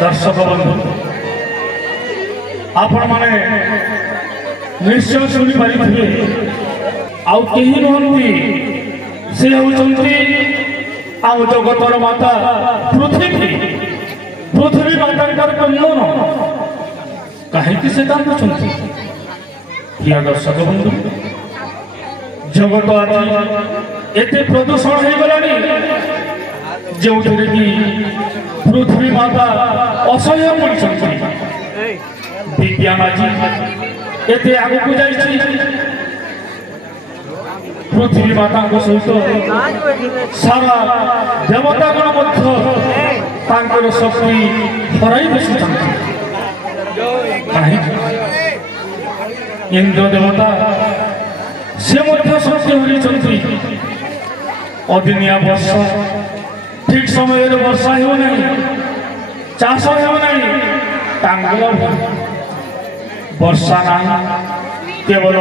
दर्शक बंधु आपण माने निश्चय शुणी पारिथिबे आउ केही नहंती से होचंती आउ जगतर माता पृथ्वी पृथ्वी मातांकर कन्यन कहीं से कांदुछंती प्रिय दर्शक बंधु जगत आज एते प्रदूषण हो गलानी जो कि पृथ्वी माता असह्य पड़ी विज्ञान आज एते आगू जाइए पृथ्वी माता सहित सारा देवतागण शक्ति हराई बसी इंद्र देवता से शक्ति हरी अदिनिया वर्षा ठीक समय वर्षा हो चाष हो वर्षा ना केवल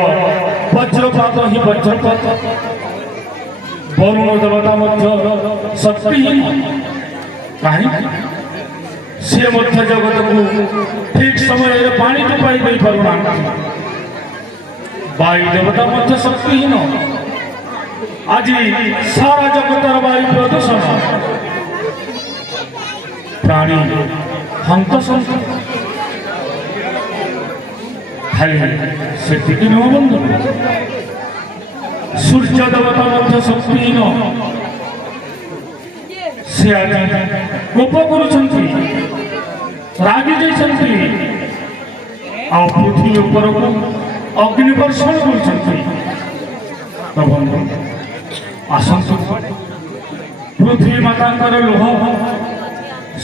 वज्रपात ही वज्रपात वरुण देवता शक्तिहीन कहीं सी जगत को ठीक समय पानी टुपाई दे पारुना वायु देवता शक्तिहीन आज सारा जगतर वायु प्रदूषण प्राणी हंत खाली से नुह बंधु सूर्य देवता शक्तिहीन से आज कोप कर रागी जाइछंती आ पृथ्वी ऊपर को अग्नि वर्षण कर बंधु आसंतु पृथ्वी माता लोह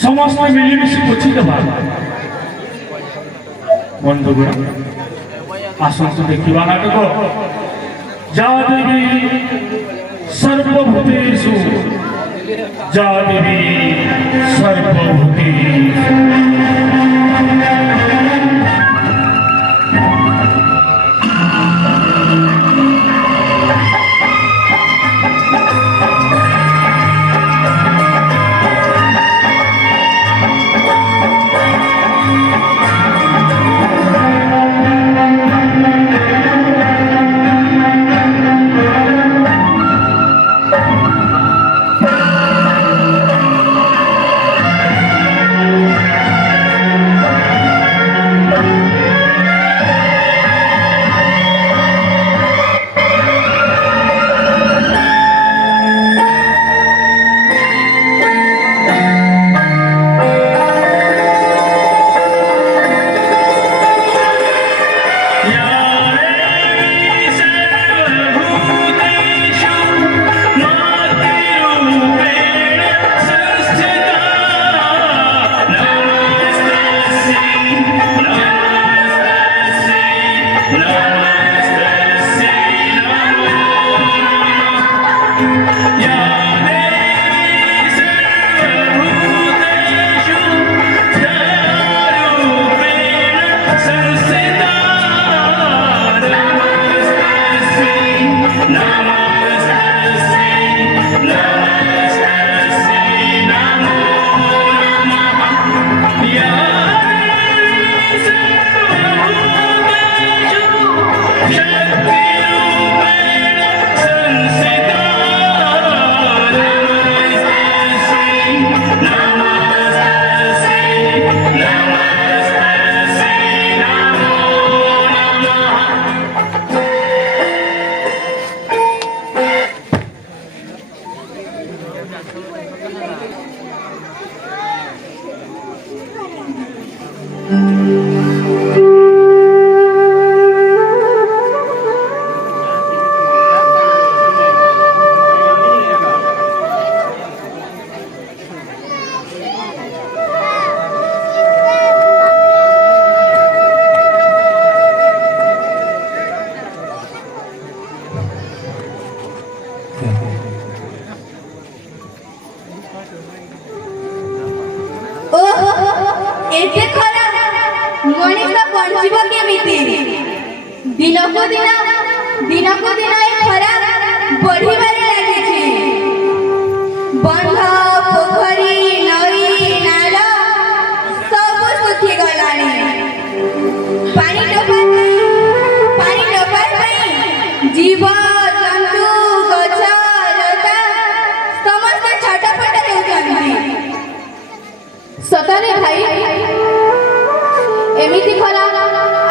समस्त मिलमिशी पोछि देवा बंधुगण आसंतु देखा नाटक जा देवी सर्वभूतेषु जा देवी सर्वभूतेषु दिन को दिन खरा बढ़िबारे लागिछि। बंध पोखरी नई नाल सब सुखी गलानी। पानी टोपा जीव जंतु गछ लता समस्त छटपट हेउछन्ति। सतरे भाई एमिति खरा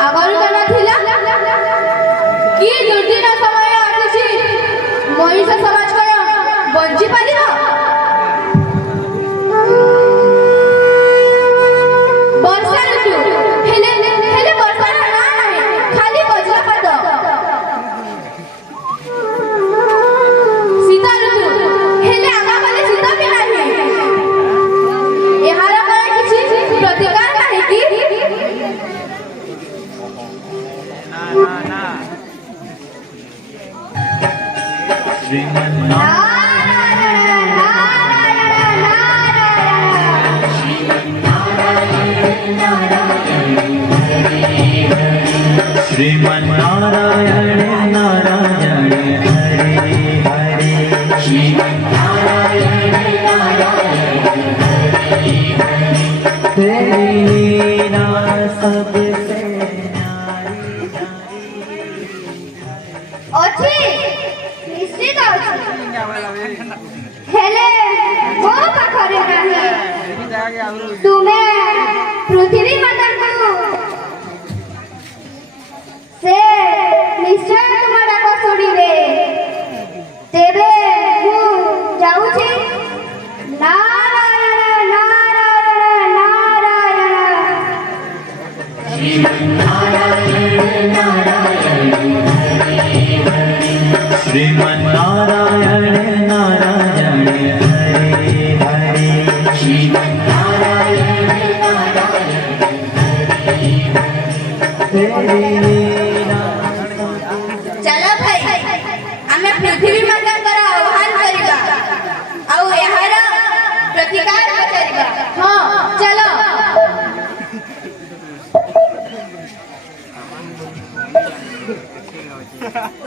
आगरु तो नथिला कि दुर्दिन समय आछि मनीष समाज कर बंची पारिब। वर्षा ऋतु हेले वर्षा ना नाही खाली वज्रपात। शीत ऋतु हेले आगा गले शीत भी नाही। एहार पर किछि प्रतिकार नाही कि श्रीमन्नारायण नारायण हरे हरे श्रीमन्नारायण नारायण हरे हरे तेरी लीला सबसे न्यारी अछि निश्चित अछि हेले को पाखरे नाही। तुमे पृथ्वी माता को से निश्चय तुम डाक शुणिबे। तेबे मु जाउछि। नारायण नारायण नारायण श्रीमन्नारायण नारायण हरे हरे श्रीमन्नारायण नारायण हरे हरे श्रीमन्नारायण नारायण हरे हरे चलो भाई हमें पृथ्वी माता कर आह्वान करिबा आउ एहार प्रतिकार करिबा। हां चलो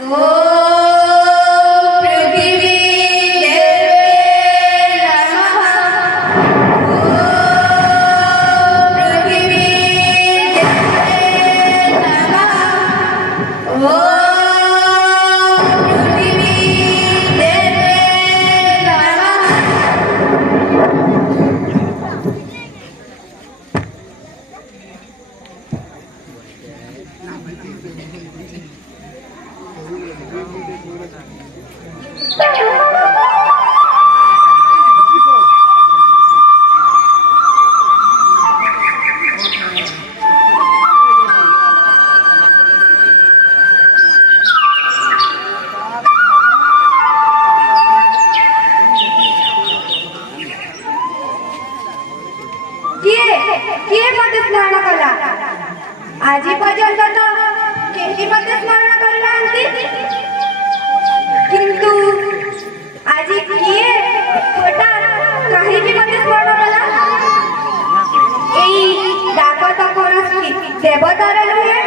ओ पृथ्वी देवे नमः। ओ पृथ्वी देवे नमः। ओ पृथ्वी देवे नमः। किए मते स्मरण कला आज पर्यंत तो केही मते स्मरण करनांती किंतु आज किए हठात काहे की मते स्मरण कला। एई डाक तो कोनसी देवतार नुहे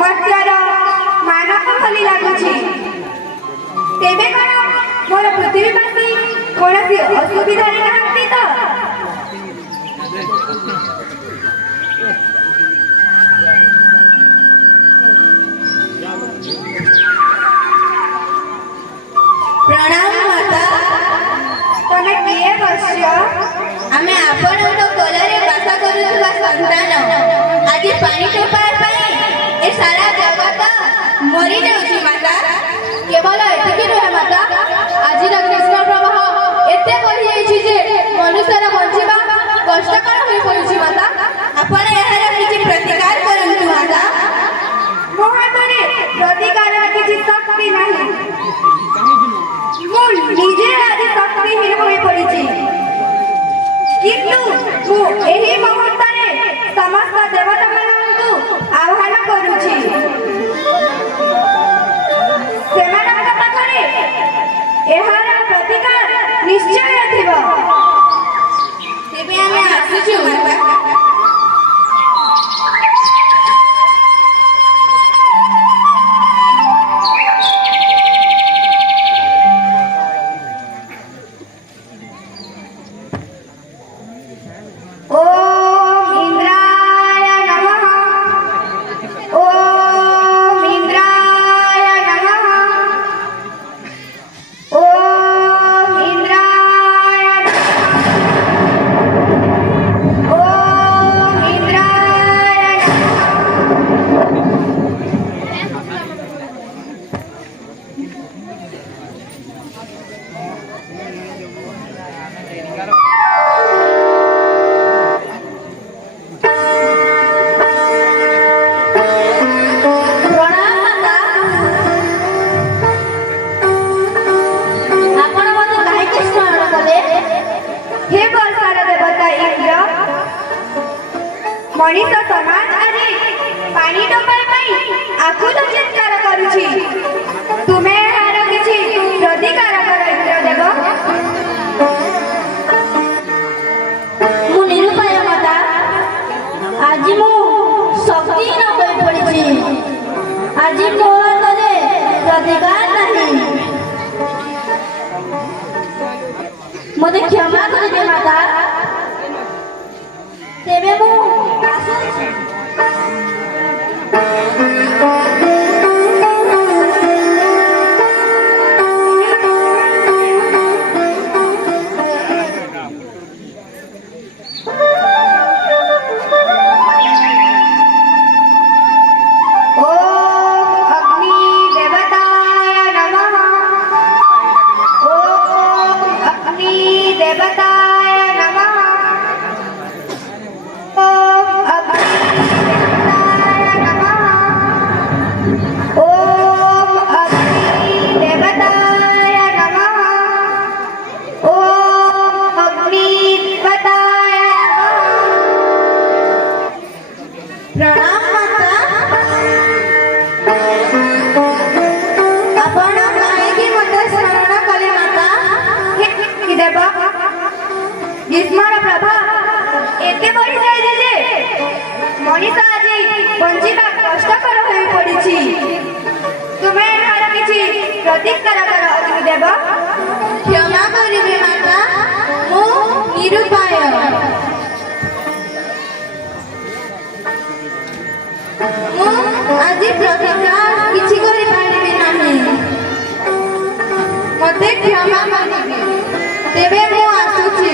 मर्त्यार मानव खाली लागुछि। तेबे कण मोर पृथ्वीवासी कोनसी असुविधा रे नांती तो प्रणाम माता। तमे किए बस्यो? आमे आपण तो कोलरे बासा करूथबा संतान आज पानी टोपा पाई ए सारा जगत मरी जाउछि माता। केवल एतिकी नुहे माता आज ग्रीष्म प्रवाह एते बढ़ी जाइछि जे मनुष्यर बंचिबा कष्टकर होई पड़िछि माता। आपण एहार किछि प्रतिकार करंतु माता। मोहतरे प्रतिकार किछि शक्ति नाही। मु निजे आज शक्तिहीन होई पड़िछि किंतु मु एही मुहूर्तरे समस्त देवता मानंतु आह्वान करूछि। सेମାନଙ୍କ पाखरे एहार प्रतिकार निश्चय थिबो। तेबे आमे आसुछु माता। ମଣିଷ ସମାଜ ଆଜି ପାଣି ଟୋପାଏ ପାଇଁ ଆକୁଳ ଚିତ୍କାର କରୁଛି। ତୁମେ ଏହାର କିଛି ପ୍ରତିକାର କର ଇନ୍ଦ୍ରଦେବ। ମୁଁ ନିରୁପାୟ ମାତା। ଆଜି ମୁଁ ଶକ୍ତିହୀନ ହୋଇ ପଡ଼ିଛି। ଆଜି ମୋ ହାତରେ ପ୍ରତିକାର ନାହିଁ। ମୋତେ କ୍ଷମା କରିବେ ମାତା। ତେବେ ମୁଁ ଆସୁଛି। ଗ୍ରୀଷ୍ମର ପ୍ରଭାବ ଏତେ ବଢ଼ିଯାଇଛି ଯେ ମଣିଷ ଆଜି ବଞ୍ଚିବା କଷ୍ଟକର ହୋଇ ପଡ଼ିଛି। ତୁମେ ଏହାର କିଛି ପ୍ରତିକାର କର ଅଗ୍ନିଦେବ। କ୍ଷମା କରିବେ ମାତା। ମୁଁ ନିରୁପାୟ। ମୁଁ ଆଜି ପ୍ରତିକାର କିଛି କରିପାରିବି ନାହିଁ। ମୋତେ କ୍ଷମା କରିବେ। ତେବେ ମୁଁ ଆସୁଛି।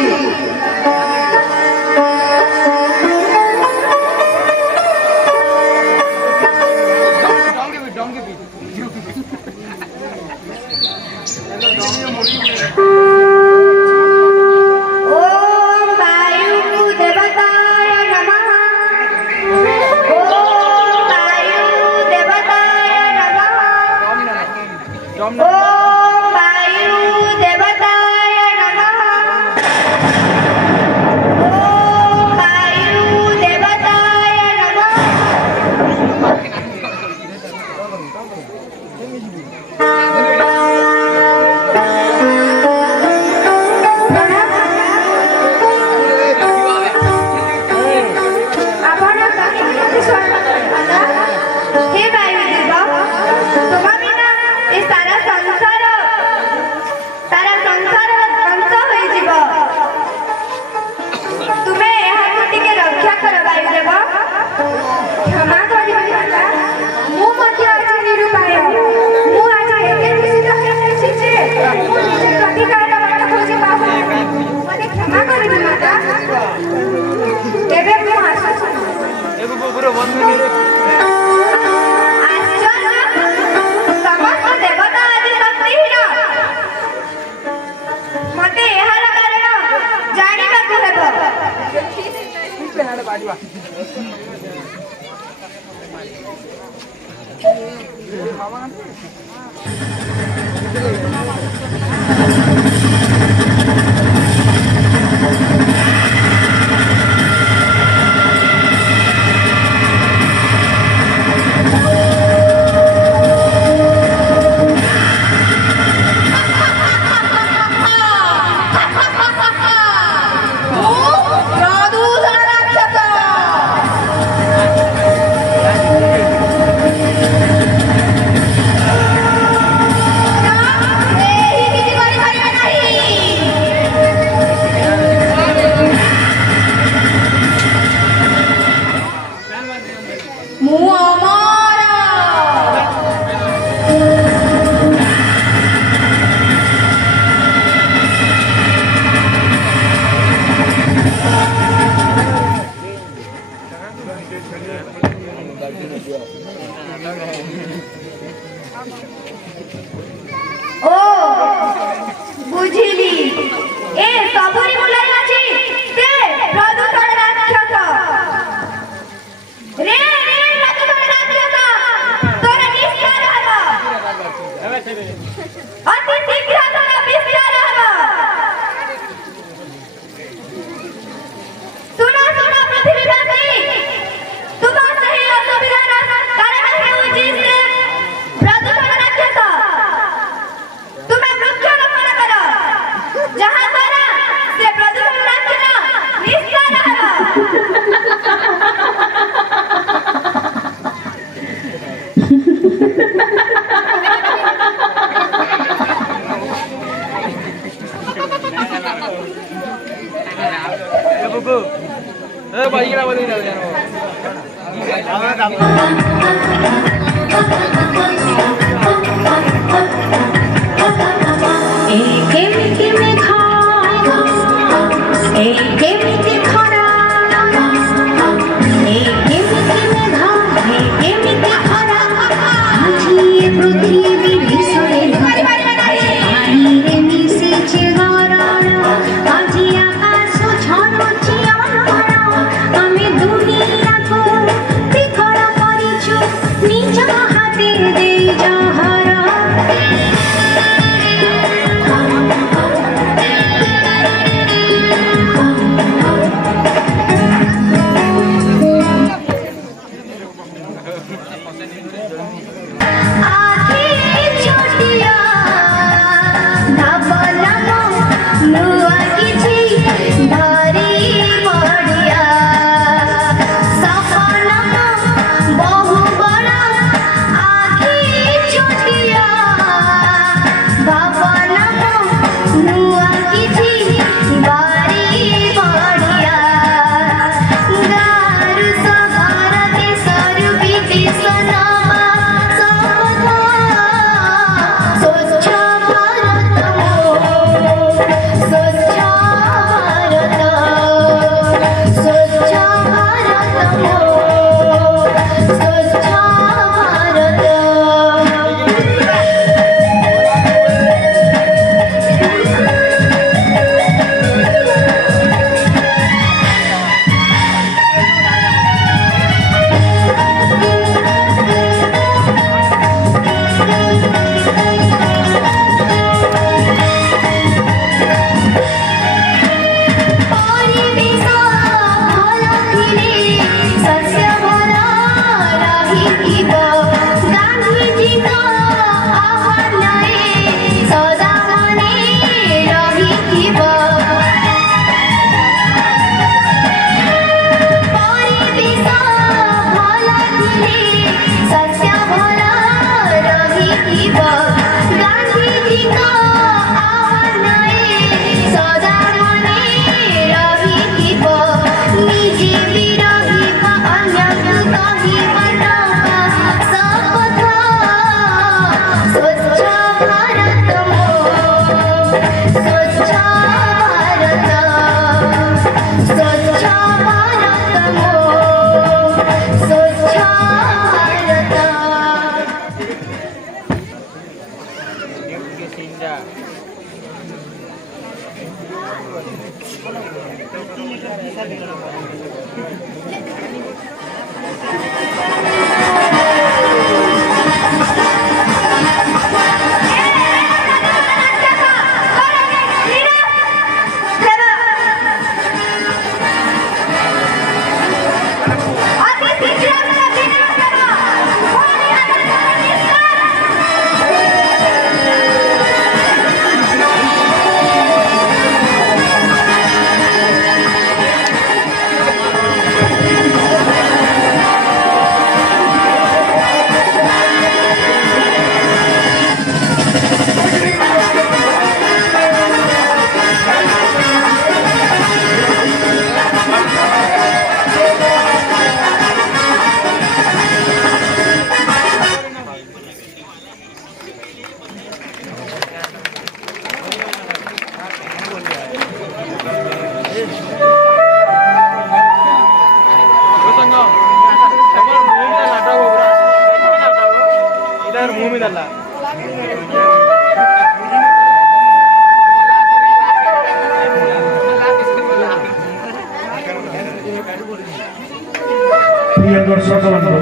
प्रिय दर्शक बंधु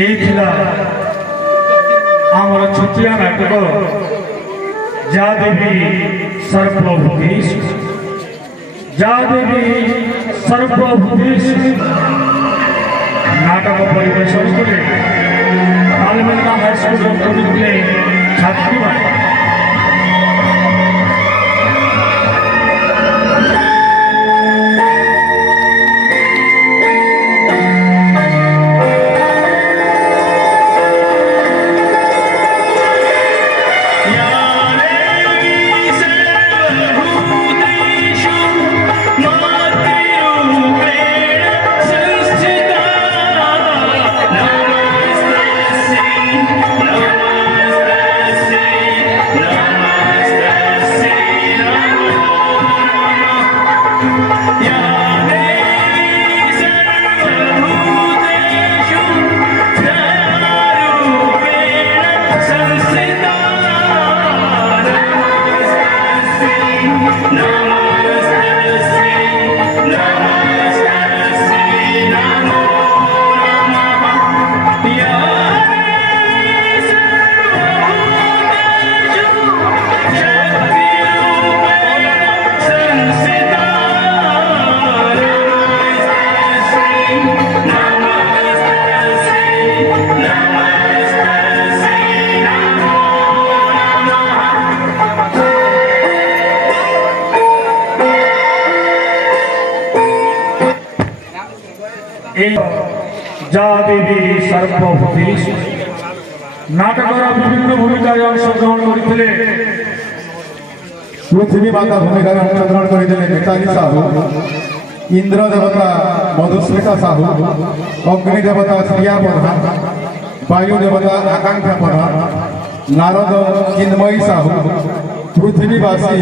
यही आमर छुटिया नाटक जा देवी सर्वभूतेश जा देवी सर्वभूतेश नाटक परिवेशन करे आलमेंदा हाईस्कूल छात्री এই যা দেবী সর্বভূতি নাটকর বিভিন্ন ভূমিকায় অংশগ্রহণ করেছিলেন। পৃথিবী মাতা ভূমিকায় অংশগ্রহণ করেছিলেন মিতালি সাহু, ইন্দ্র দেবতা মধুস্মিতা সাহু, অগ্নি দেবতা শ্রিয়া প্রধান, বায়ু দেবতা আকাঙ্ক্ষা প্রধান, নারদ চিন্ময়ী সাহু, পৃথিবীবাসী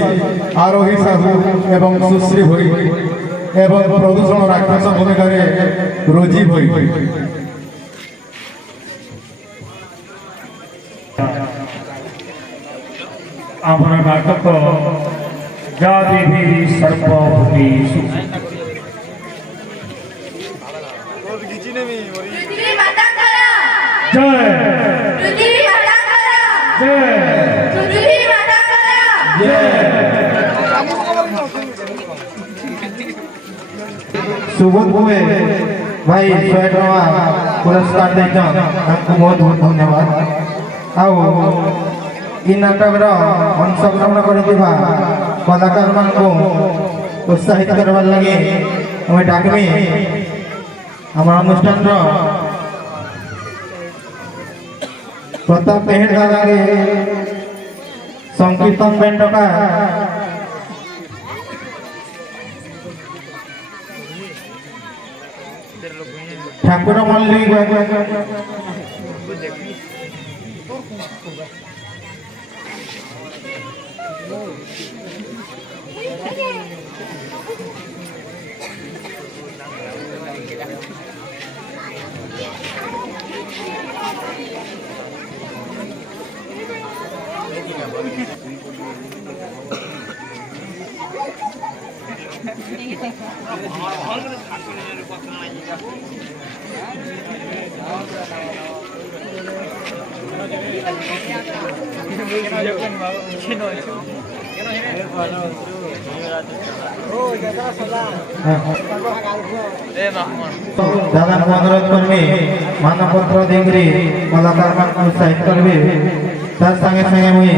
আরোহী সাহু এবং সুশ্রী ভৈ এবং প্রদূষণ রাক্ষস ভূমিকায় রোজি ভৈ। আমার নাটক যা দেবী সর্বভূতেষু পৃথিবী মাতাঙ্গরা জয় পৃথিবী মাতাঙ্গরা জয় পৃথিবী মাতাঙ্গরা सुबोध हुए भाई 100 टका पुरस्कार देछन तांको बहुत बहुत धन्यवाद। आओ इ नाटक अंशग्रहण करथिबा कलाकार मानको उत्साहित करबार लगे हमें डाकबी हमार अनुष्ठान प्रताप पेहेर दादा के संकीर्तन बैंड का ठाकुर मल्लिक दादा अनुरोध करबे मानपत्र देकरी कलाकार मान उत्साहित करबे तार संगे संगे मुई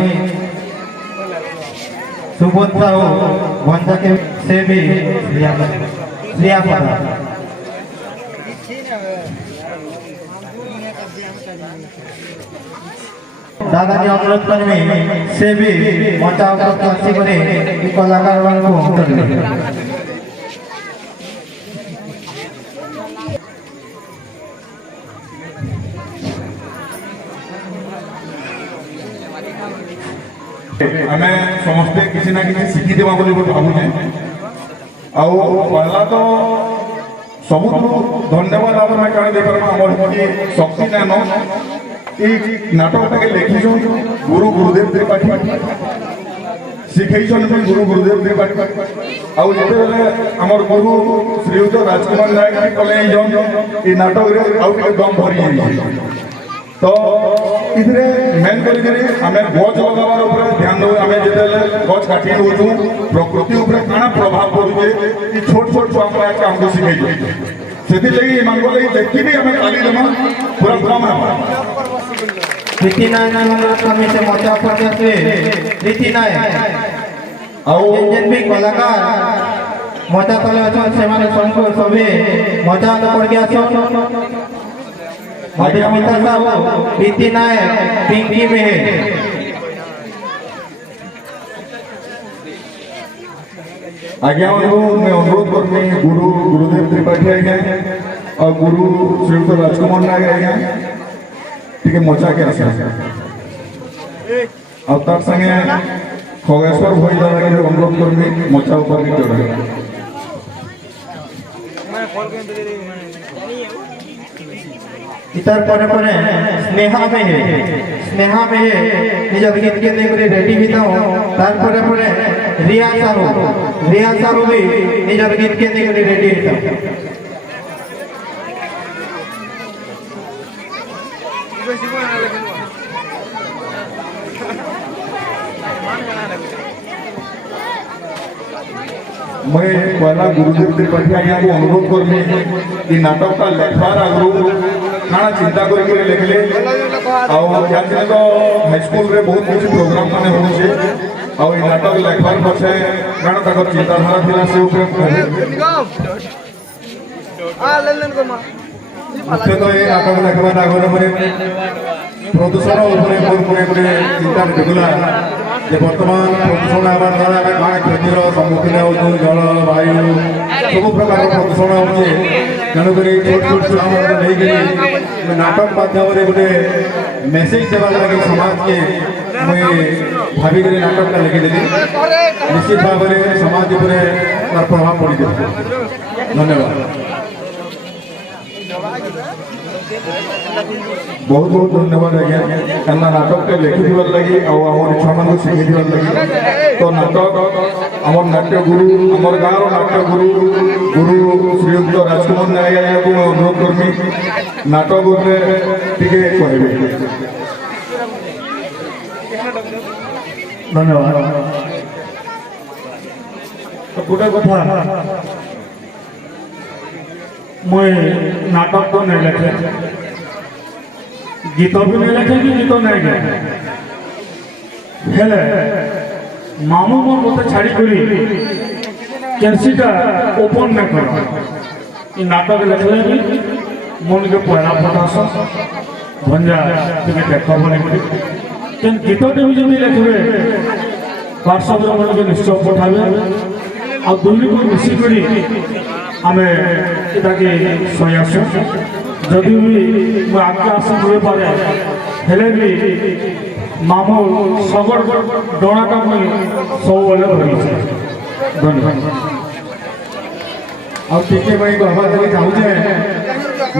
सुबोध साहू भंजा के से भी श्रिया दादा के अनुरोध करबे से भी मचा प्रकाश करे कलाकार मान को करबे। आमे समस्ते किसी ना किसी शिखी देवा बोली भावुचे पहला तो सब धन्यवाद आप कण दे शक्ति नान नाटक लिखी गुरु गुरुदेव त्रिपाठी शिखन भी गुरु गुरुदेव त्रिपाठी आमर गुरु श्रीयुत राजकुमार नायक कले ये नाटक आउ दम भरी तो इधरे मेन करी आमे गछ लगावार ऊपर ध्यान दो आमे जेतेले गछ काटी होचु प्रकृति ऊपर काना प्रभाव पडुचे ई छोट छोट छुआ माने हमको सिखाई दे सेति लई मानगो लई देखि भी आमे काली दमा पूरा काम है प्रीति नायक अनुरोध करबे से मचा प्रकाश से प्रीति नायक आउ जेन भी कलाकार मचा तले अछन से माने संको सबे मचा तो पड़ गया छन मधुमिता साहू प्रीति नायक पिंकी में आज्ञा मैं अनुरोध करनी गुरु गुरुदेव त्रिपाठी आज्ञा और गुरु श्रीयुत राजकुमार नायक आज्ञा टी मचा के आस तार संगे खगेश्वर भई दादा के अनुरोध करनी मचा ऊपर चढ़ा इतर परे परे स्नेहा में निज गीत के देख रेडी भी तार परे परे रिया साहू भी निज गीत के देख रेडी मैं पहला गुरुदेव त्रिपाठी आज्ञा को अनुरोध करनी कि नाटक का लेखबार आगु खाना चिंता करके लिखले जाने तो हाईस्कूल रे बहुत किसी प्रोग्राम माने होचे और नाटक लेखबार पछे कारण तक चिंताधारा थिला से ऊपर मुख्यतः ये नाटक देखा आगे मैंने प्रदूषण गोटे चिंता देखला जे बर्तमान प्रदूषण हवा द्वारा कण क्षतिर सम्मुखीन हो जल वायु सब प्रकार प्रदूषण होचे तेणुक छोट छोट छुआ नहीं नाटक माध्यम गोटे मेसेज देवा लगे समाज के मुझे भाविक नाटकटा लिखिदेली निश्चित भाव में समाज पर तार प्रभाव पड़ जाए। धन्यवाद। बहुत बहुत धन्यवाद आज्ञा एना नाटक लिखि लगी आम छुआ मान शिखी लगी तो नाटक आम नाट्य गुरु आम गाँव नाट्य गुरु गुरु श्रीयुक्त राजकुमार नायक आज्ञा को अनुरोध करमी नाटक टिके कहबे। धन्यवाद। तो गोटे कथा मुई नाटक तो नहीं लिखे गीत भी नहीं लिखे कि गीत नहीं गाए हेले मामू मोर मत छाड़ी करी कैंसीटा ओपन नहीं कर नाटक लिखले भी मन के पहला प्रकाश भंजा टे देख बने केन गीतटे भी जमी लिखे व्हाट्सअप मन के निश्चय पठावे आ दुई को मिसिक आमे इताके सयासु जदि भी मैं आगे आसी हुए पारे हेले भी मामू सगड़ डणाटा मुई सब बेले धरी। धन्यवाद। आगे मुझे कहवा चाहूचे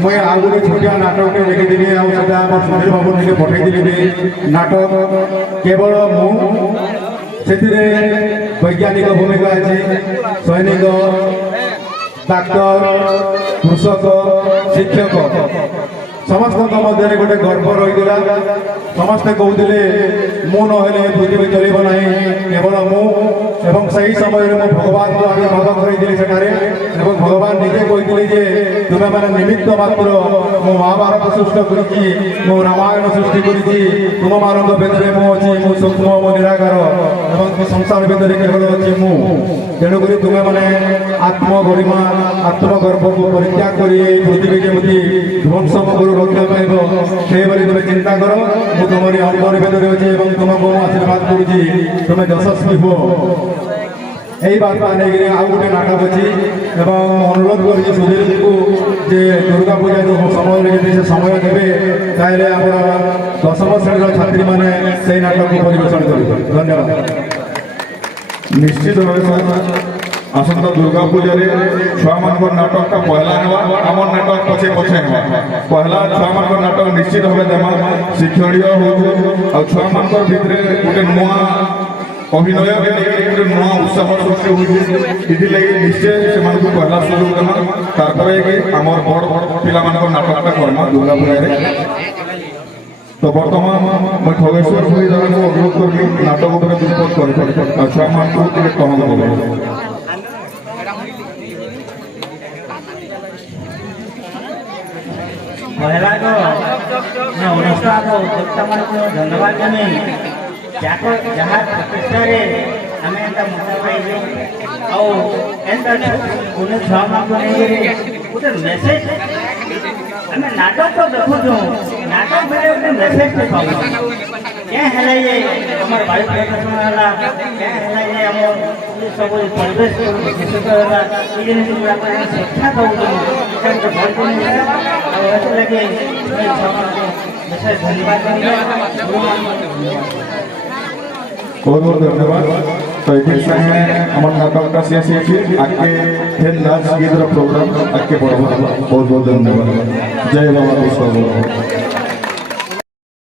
मुझे आ गए छोटिया नाटक लिखिदी आधा सुधीर बाबू टे पठेदी नाटक केवल मुझे वैज्ञानिक भूमिका अच्छी सैनिक डाक्तर कृषक शिक्षक समस्त मध्य गोटे गर्व रही समस्ते कहते मु ना पृथ्वी चलो ना केवल मुझे समय में भगवान को आगे भाग करी भगवान निजे कहते तुम्हें मैंने निमित्त मात्र मो महाभारत सृष्टि करी मो रामायण सृष्टि करी तुम मान भेदे मुझे मो सूक्ष्म मो निराकार संसार भेदे केवल अच्छी मु तेणुक तुम्हें मैंने आत्मगरिमा आत्मगर्भ को परित्याग कर पृथ्वी केमी ध्वंस मगुर रक्षा पाइब से तुम चिंता कर मुझे तुमरी अंबर भेदे अच्छे तुमको आशीर्वाद करुँच तुम्हें यशस्वी हो यही बात नहीं आउ गोटे नाटक अच्छी अनुरोध कर सुधीर को जे दुर्गा पूजा जो समय लगे से समय देवे ताहले दशम श्रेणी छात्री मैंने से नाटक को परिवेशन करेंगे। धन्यवाद। निश्चित भाव आसंता दुर्गा पूजा छुआ मान नाटक पहला आम नाटक पछे पछे पहला छुआ मान नाटक निश्चित भाव देमा शिक्षणीय हो छुआ मान भितर गोटे नुआ अभिनय गोटे नुआ उत्साह सृष्टि होगी निश्चय से पहला सुजोग देमा तार आम बड़ बड़ पिला नाटकटा करमा दुर्गा पूजा। तो बर्तमान मैं खगेश्वर सुविधा को अनुरोध करी नाटक दृष्टिपथ कर छुआ मान कम पहला तो मैं अनुष्ठान को उद्योक्ता मान को धन्यवाद देनी जाको जहाँ प्रतिष्ठा रे हमें एंता मुद्दा पाई और एंता उन्हें छुआ मान को नहीं रे उधर मैसेज हमें नाटक तो देखो जो नाटक मेरे उधर मैसेज के पाऊँ क्या है ना ये हमारे वायु प्रदूषण वाला क्या है ना ये हम सब परिवेश को विकसित वाला ये नहीं तो पूरा पूरा शिक्षा तो उधर इधर तो बहुत नहीं है और ऐसे लगे मैं समाज को विशेष धन्यवाद करूँगा। बहुत बहुत धन्यवाद। तो ये संगे हमारे नाटक का शेष आगे फिर नाच गीत प्रोग्राम आगे बढ़ा बहुत बहुत धन्यवाद। जय बाबा विश्व।